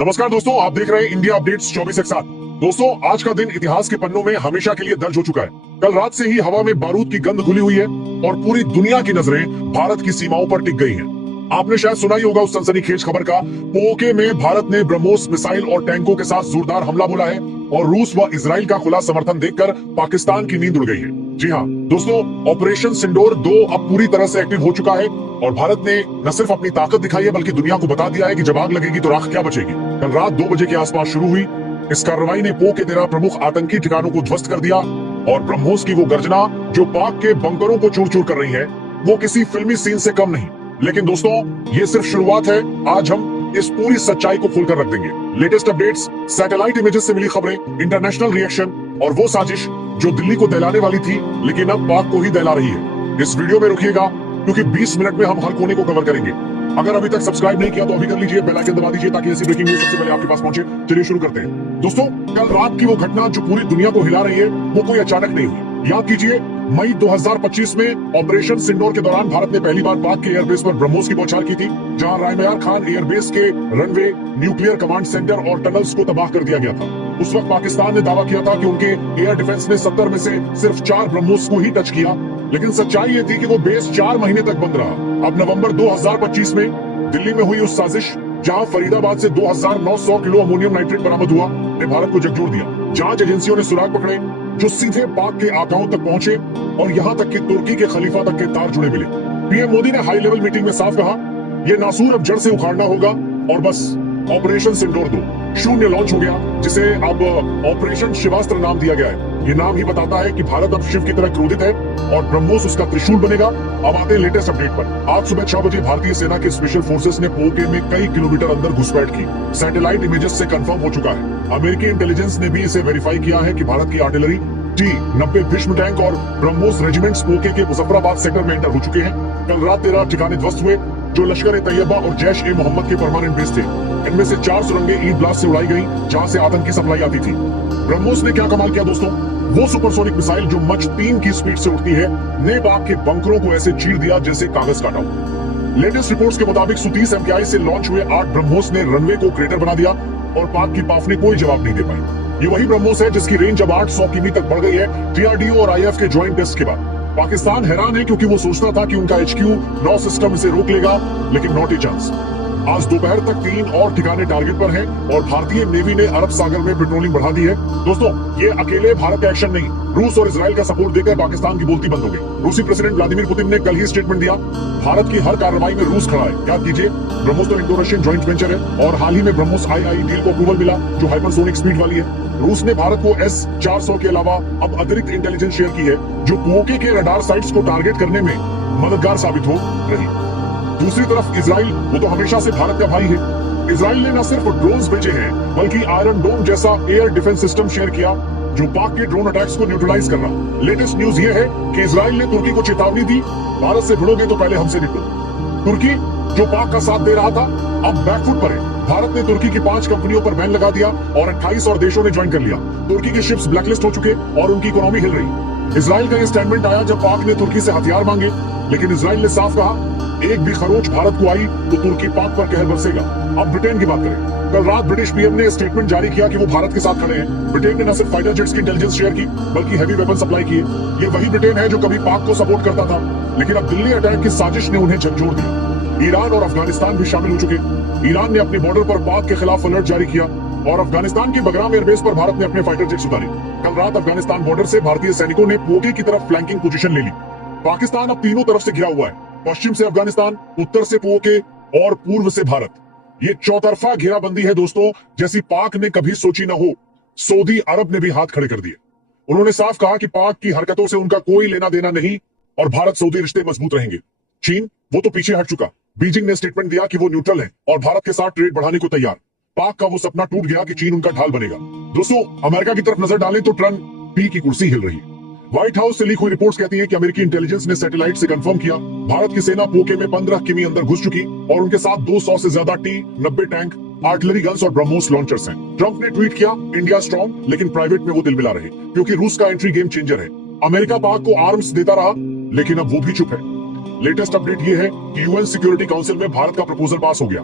नमस्कार दोस्तों, आप देख रहे हैं इंडिया अपडेट्स 24/7। दोस्तों, आज का दिन इतिहास के पन्नों में हमेशा के लिए दर्ज हो चुका है। कल रात से ही हवा में बारूद की गंध घुली हुई है और पूरी दुनिया की नजरें भारत की सीमाओं पर टिक गई हैं। आपने शायद सुना ही होगा उस सनसनीखेज खबर का, पीओके में भारत ने ब्रह्मोस मिसाइल और टैंकों के साथ जोरदार हमला बोला है और रूस व इजराइल का खुला समर्थन देखकर पाकिस्तान की नींद उड़ गई है। जी हाँ दोस्तों, ऑपरेशन सिंदूर 2 अब पूरी तरह से एक्टिव हो चुका है और भारत ने न सिर्फ अपनी ताकत दिखाई है बल्कि दुनिया को बता दिया है कि जब आग लगेगी तो राख क्या बचेगी। कल रात 2 बजे के आसपास शुरू हुई इस कार्रवाई ने पीओके 13 प्रमुख आतंकी ठिकानों को ध्वस्त कर दिया और ब्रह्मोस की वो गर्जना जो पाक के बंकरों को चूर चूर कर रही है, वो किसी फिल्मी सीन से कम नहीं। लेकिन दोस्तों, ये सिर्फ शुरुआत है। आज हम इस पूरी सच्चाई को खोलकर रख देंगे। लेटेस्ट अपडेट्स, सैटेलाइट इमेजेस से मिली खबरें, इंटरनेशनल रिएक्शन और वो साजिश जो दिल्ली को दहलाने वाली थी लेकिन अब पाक को ही दहला रही है। इस वीडियो में रुकिएगा क्योंकि 20 मिनट में हम हर कोने को कवर करेंगे। अगर अभी तक सब्सक्राइब नहीं किया तो अभी कर लीजिए, बेल आइकन दबा दीजिए ताकि ऐसी ब्रेकिंग न्यूज सबसे पहले आपके पास पहुंचे। चलिए शुरू करते हैं। दोस्तों, कल रात की वो घटना जो पूरी दुनिया को हिला रही है वो कोई अचानक नहीं हुई। याद कीजिए, मई 2025 में ऑपरेशन सिंदूर के दौरान भारत ने पहली बार पाक के एयरबेस पर ब्रह्मोस की बौछार की थी, जहां रायमयार खान एयरबेस के रनवे, न्यूक्लियर कमांड सेंटर और टनल्स को तबाह कर दिया गया था। उस वक्त पाकिस्तान ने दावा किया था कि उनके एयर डिफेंस ने 70 में से सिर्फ 4 ब्रह्मोस को ही टच किया, लेकिन सच्चाई ये थी कि वो बेस 4 महीने तक बंद रहा। अब नवंबर 2025 में दिल्ली में हुई उस साजिश जहां फरीदाबाद से 2900 किलो अमोनियम नाइट्रेट बरामद हुआ ने भारत को झकझोर दिया। जांच एजेंसियों ने सुराग पकड़े जो सीधे पाक के आकाओं तक पहुंचे और यहां तक कि तुर्की के खलीफा तक के तार जुड़े मिले। पीएम मोदी ने हाई लेवल मीटिंग में साफ कहा, यह नासूर अब जड़ से उखाड़ना होगा और बस ऑपरेशन सिंदूर 2 शून्य लॉन्च हो गया, जिसे अब ऑपरेशन शिवास्त्र नाम दिया गया है। ये नाम ही बताता है कि भारत अब शिव की तरह क्रोधित है और ब्रह्मोस उसका त्रिशूल बनेगा। अब आते हैं लेटेस्ट अपडेट पर। आज सुबह 6 बजे भारतीय सेना के स्पेशल फोर्सेस ने पीओके में कई किलोमीटर अंदर घुसपैठ की। सैटेलाइट इमेजेस से कंफर्म हो चुका है। अमेरिकी इंटेलिजेंस ने भी इसे वेरीफाई किया है कि भारत की आर्टिलरी T-90 भीष्म टैंक और ब्रह्मोस रेजिमेंट्स पीओके के मुजफ्फराबाद सेक्टर में एंटर हो चुके हैं। कल रात 13 ठिकाने ध्वस्त हुए जो लश्कर ए तैयबा और जैश-ए-मोहम्मद के परमानेंट बेस थे। इनमें से 4 सुरंगें ईद ब्लास्ट से उड़ाई गई जहां से आतंकी सप्लाई आती थी। ब्रह्मोस ने क्या कमाल किया दोस्तों, वो सुपरसोनिक मिसाइल जो मच 3 की स्पीड से उड़ती है ने पाक के बंकरों को ऐसे चीर दिया जैसे कागज काटा हो। लेटेस्ट रिपोर्ट्स के मुताबिक Su-30 MKI से लॉन्च हुए 8 ब्रह्मोस ने रनवे को क्रेटर बना दिया और पाक की पाफ ने कोई जवाब नहीं दे पाई। ये वही ब्रह्मोस है जिसकी रेंज अब 800 किमी तक बढ़ गई है DRDO और IF के ज्वाइंट टेस्ट के बाद। पाकिस्तान हैरान है क्योंकि वो सोचता था कि उनका HQ नौ सिस्टम इसे रोक लेगा, लेकिन नॉट ए चांस। आज दोपहर तक 3 और ठिकाने टारगेट पर हैं और भारतीय नेवी ने अरब सागर में पेट्रोलिंग बढ़ा दी है। दोस्तों, ये अकेले भारत का एक्शन नहीं, रूस और इजराइल का सपोर्ट देकर पाकिस्तान की बोलती बंद हो गई। रूसी प्रेसिडेंट व्लादिमीर पुतिन ने कल ही स्टेटमेंट दिया, भारत की हर कार्रवाई में रूस खड़ा है। याद कीजिए, ब्रह्मोस तो इंडो रशियन ज्वाइंट वेंचर है और हाल ही में ब्रह्मोस II डील को अप्रूवल मिला जो हाइपरसोनिक स्पीड वाली है। रूस ने भारत को S-400 के अलावा अब अतिरिक्त इंटेलिजेंस शेयर की है जो पीओके के रडार साइट्स को टारगेट करने में मददगार साबित हो रही। दूसरी तरफ इजराइल, वो तो हमेशा से भारत का भाई है। इजराइल ने न सिर्फ ड्रोन्स भेजे हैं बल्कि आयरन डोम जैसा एयर डिफेंस सिस्टम शेयर किया जो पाक के ड्रोन अटैक्स को न्यूट्रलाइज कर रहा। लेटेस्ट न्यूज ये है कि इजराइल ने तुर्की को चेतावनी दी, भारत से भिड़ोगे तो पहले हमसे निपटो। तुर्की जो पाक का साथ दे रहा था अब बैकफुट पर है। भारत ने तुर्की की 5 कंपनियों पर बैन लगा दिया और 28 और देशों ने ज्वाइन कर लिया। तुर्की के शिप्स ब्लैकलिस्ट हो चुके और उनकी इकोनॉमी हिल रही। इजराइल का यह स्टेटमेंट आया जब पाक ने तुर्की से हथियार मांगे, लेकिन इजराइल ने साफ कहा, एक भी खरोच भारत को आई तो तुर्की पाक पर कहर बरसेगा। अब ब्रिटेन की बात करें। कल रात ब्रिटिश पीएम ने स्टेटमेंट जारी किया कि वो भारत के साथ खड़े हैं। ब्रिटेन ने न सिर्फ फाइटर जेट्स की इंटेलिजेंस शेयर की बल्कि हैवी वेपन सप्लाई किए। ये वही ब्रिटेन है जो कभी पाक को सपोर्ट करता था, लेकिन अब दिल्ली अटैक की साजिश ने उन्हें झकझोर दिया। ईरान और अफगानिस्तान भी शामिल हो चुके। ईरान ने अपने बॉर्डर पर पाक के खिलाफ अलर्ट जारी किया और अफगानिस्तान के बगराम एयरबेस पर भारत ने अपने फाइटर जेट्स उतारे। कल रात अफगानिस्तान बॉर्डर से भारतीय सैनिकों ने पीओके की तरफ फ्लैंकिंग पोजीशन ले ली। पाकिस्तान अब तीनों तरफ से घिरा हुआ है, पश्चिम से अफगानिस्तान, उत्तर से पीओके और पूर्व से भारत। ये चौतरफा घेराबंदी है दोस्तों, जैसी पाक ने कभी सोची न हो। सऊदी अरब ने भी हाथ खड़े कर दिए। उन्होंने साफ कहा कि पाक की हरकतों से उनका कोई लेना देना नहीं और भारत सऊदी रिश्ते मजबूत रहेंगे। चीन, वो तो पीछे हट चुका। बीजिंग ने स्टेटमेंट दिया कि वो न्यूट्रल है और भारत के साथ ट्रेड बढ़ाने को तैयार। पाक का वो सपना टूट गया कि चीन उनका ढाल बनेगा। दोस्तों, अमेरिका की तरफ नजर डालें तो ट्रम्प पी की कुर्सी हिल रही है। व्हाइट हाउस से लीक हुई रिपोर्ट्स कहती हैं कि अमेरिकी इंटेलिजेंस ने सैटेलाइट से कंफर्म किया भारत की सेना पीओके में 15 किमी अंदर घुस चुकी और उनके साथ 200 से ज्यादा T-90 टैंक, आर्टिलरी गन्स और ब्रह्मोस लॉन्चर्स हैं। ट्रंप ने ट्वीट किया, इंडिया स्ट्रॉन्ग, लेकिन प्राइवेट में वो दिल मिला रहे क्योंकि रूस का एंट्री गेम चेंजर है। अमेरिका पाक को आर्म्स देता रहा लेकिन अब वो भी चुप है। लेटेस्ट अपडेट ये है कि यूएन सिक्योरिटी काउंसिल में भारत का प्रपोजल पास हो गया।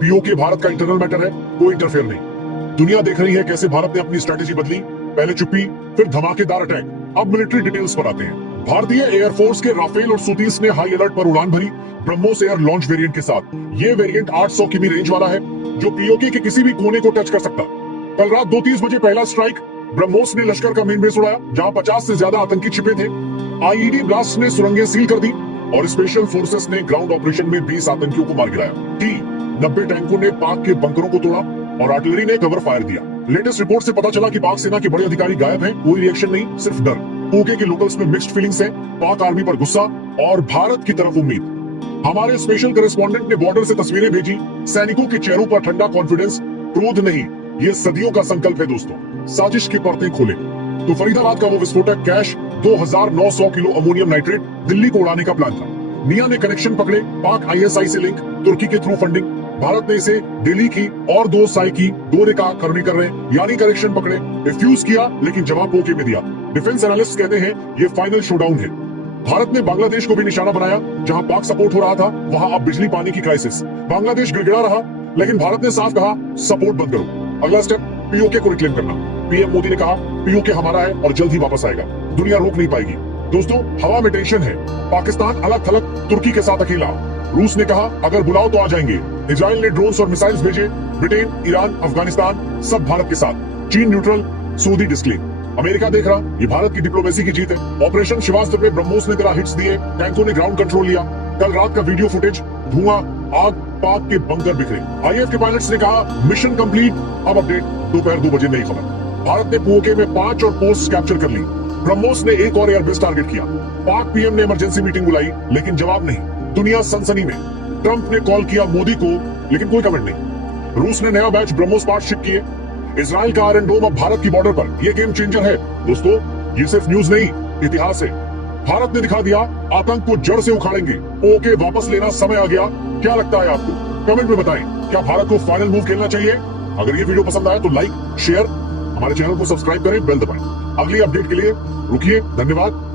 पीओके भारत का इंटरनल मैटर है, कोई इंटरफेयर नहीं। दुनिया देख रही है कैसे भारत ने अपनी स्ट्रेटेजी बदली, पहले चुप्पी, फिर धमाकेदार अटैक। अब मिलिट्री डिटेल्स पर आते हैं। भारतीय एयरफोर्स के राफेल और सुतीस ने हाई अलर्ट पर उड़ान भरी ब्रह्मोस एयर लॉन्च वेरिएंट के साथ। ये वेरिएंट 800 किमी रेंज वाला है, जो पीओके के किसी भी कोने को टच कर सकता। कल रात 2:30 बजे पहला स्ट्राइक ब्रह्मोस ने लश्कर का मेन बेस उड़ाया, जहां 50 से ज्यादा आतंकी छिपे थे। आईईडी ब्लास्ट ने सुरंगें सील कर दी और स्पेशल फोर्सेस ने ग्राउंड ऑपरेशन में 20 आतंकियों को मार गिराया। 90 टैंकों ने पाक के बंकरों को तोड़ा और आर्टिलरी ने कवर फायर दिया। लेटेस्ट रिपोर्ट से पता चला कि पाक सेना के बड़े अधिकारी गायब हैं, कोई रिएक्शन नहीं, सिर्फ डर। पीओके के लोकल्स में मिक्स्ड फीलिंग्स हैं, पाक आर्मी पर गुस्सा और भारत की तरफ उम्मीद। हमारे स्पेशल करेस्पॉन्डेंट ने बॉर्डर से तस्वीरें भेजी, सैनिकों के चेहरों पर ठंडा कॉन्फिडेंस, क्रोध नहीं, ये सदियों का संकल्प है दोस्तों। साजिश की परतें खोले तो फरीदाबाद का वो विस्फोटक cash 2900 kilo ammonium nitrate Delhi को उड़ाने का प्लान था। मिया ने कनेक्शन पकड़े, पाक आईएसआई से लिंक, तुर्की के थ्रू फंडिंग। भारत ने इसे दिल्ली की और 2 साई की 2 रेखा करनी कर रहे, यानी कनेक्शन पकड़े, रिफ्यूज किया, लेकिन जवाब पीओके में दिया। डिफेंस एनालिस्ट कहते हैं ये फाइनल शोडाउन है। भारत ने बांग्लादेश को भी निशाना बनाया, जहां पाक सपोर्ट हो रहा था, वहां अब बिजली पानी की क्राइसिस। बांग्लादेश गिड़गिड़ा रहा, लेकिन भारत ने साफ कहा सपोर्ट बंद करो। अगला स्टेप पीओके को रिक्लेम करना। पीएम मोदी ने कहा पीओके हमारा है और जल्द ही वापस आएगा, दुनिया रोक नहीं पाएगी। दोस्तों, हवा में टेंशन है। पाकिस्तान अलग थलग, तुर्की के साथ अकेला। रूस ने कहा अगर बुलाओ तो आ जाएंगे। इजराइल ने ड्रोन्स और मिसाइल्स भेजे। ब्रिटेन, ईरान, अफगानिस्तान सब भारत के साथ। चीन न्यूट्रल, सऊदी डिस्क्लेम। अमेरिका देख रहा ये भारत की डिप्लोमेसी की जीत है। ऑपरेशन शिवास्त्र पे ब्रह्मोस ने तेरा हिट्स दिए, टैंकों ने ग्राउंड कंट्रोल लिया। कल रात का वीडियो फुटेज, धुआं, आग, पाक के बंकर बिखरे। आईएफ के पायलट्स ने कहा मिशन कंप्लीट। अब अपडेट दोपहर 2 बजे नई खबर। भारत ने पीओके में 5 और पोस्ट कैप्चर कर ली। ब्रह्मोस ने एक और एयरबेस टारगेट किया। पाक पीएम ने इमरजेंसी मीटिंग बुलाई, लेकिन जवाब नहीं। दुनिया सनसनी में। ट्रंप ने कॉल किया मोदी को, लेकिन कोई कमेंट नहीं। रूस ने नया बैच ब्रह्मोस पार्ट शिप किए। इजराइल का आयरन डोम अब भारत की बॉर्डर पर। यह गेम चेंजर है दोस्तों, ये सिर्फ न्यूज नहीं, इतिहास है। भारत ने दिखा दिया आतंक को जड़ से उखाड़ेंगे। पीओके वापस लेना समय आ गया। क्या लगता है आपको? कमेंट में बताएं, क्या भारत को फाइनल मूव खेलना चाहिए? अगर ये वीडियो पसंद आया तो लाइक, शेयर, हमारे चैनल को सब्सक्राइब करें, बेल दबाएं। अगली अपडेट के लिए रुकिए। धन्यवाद।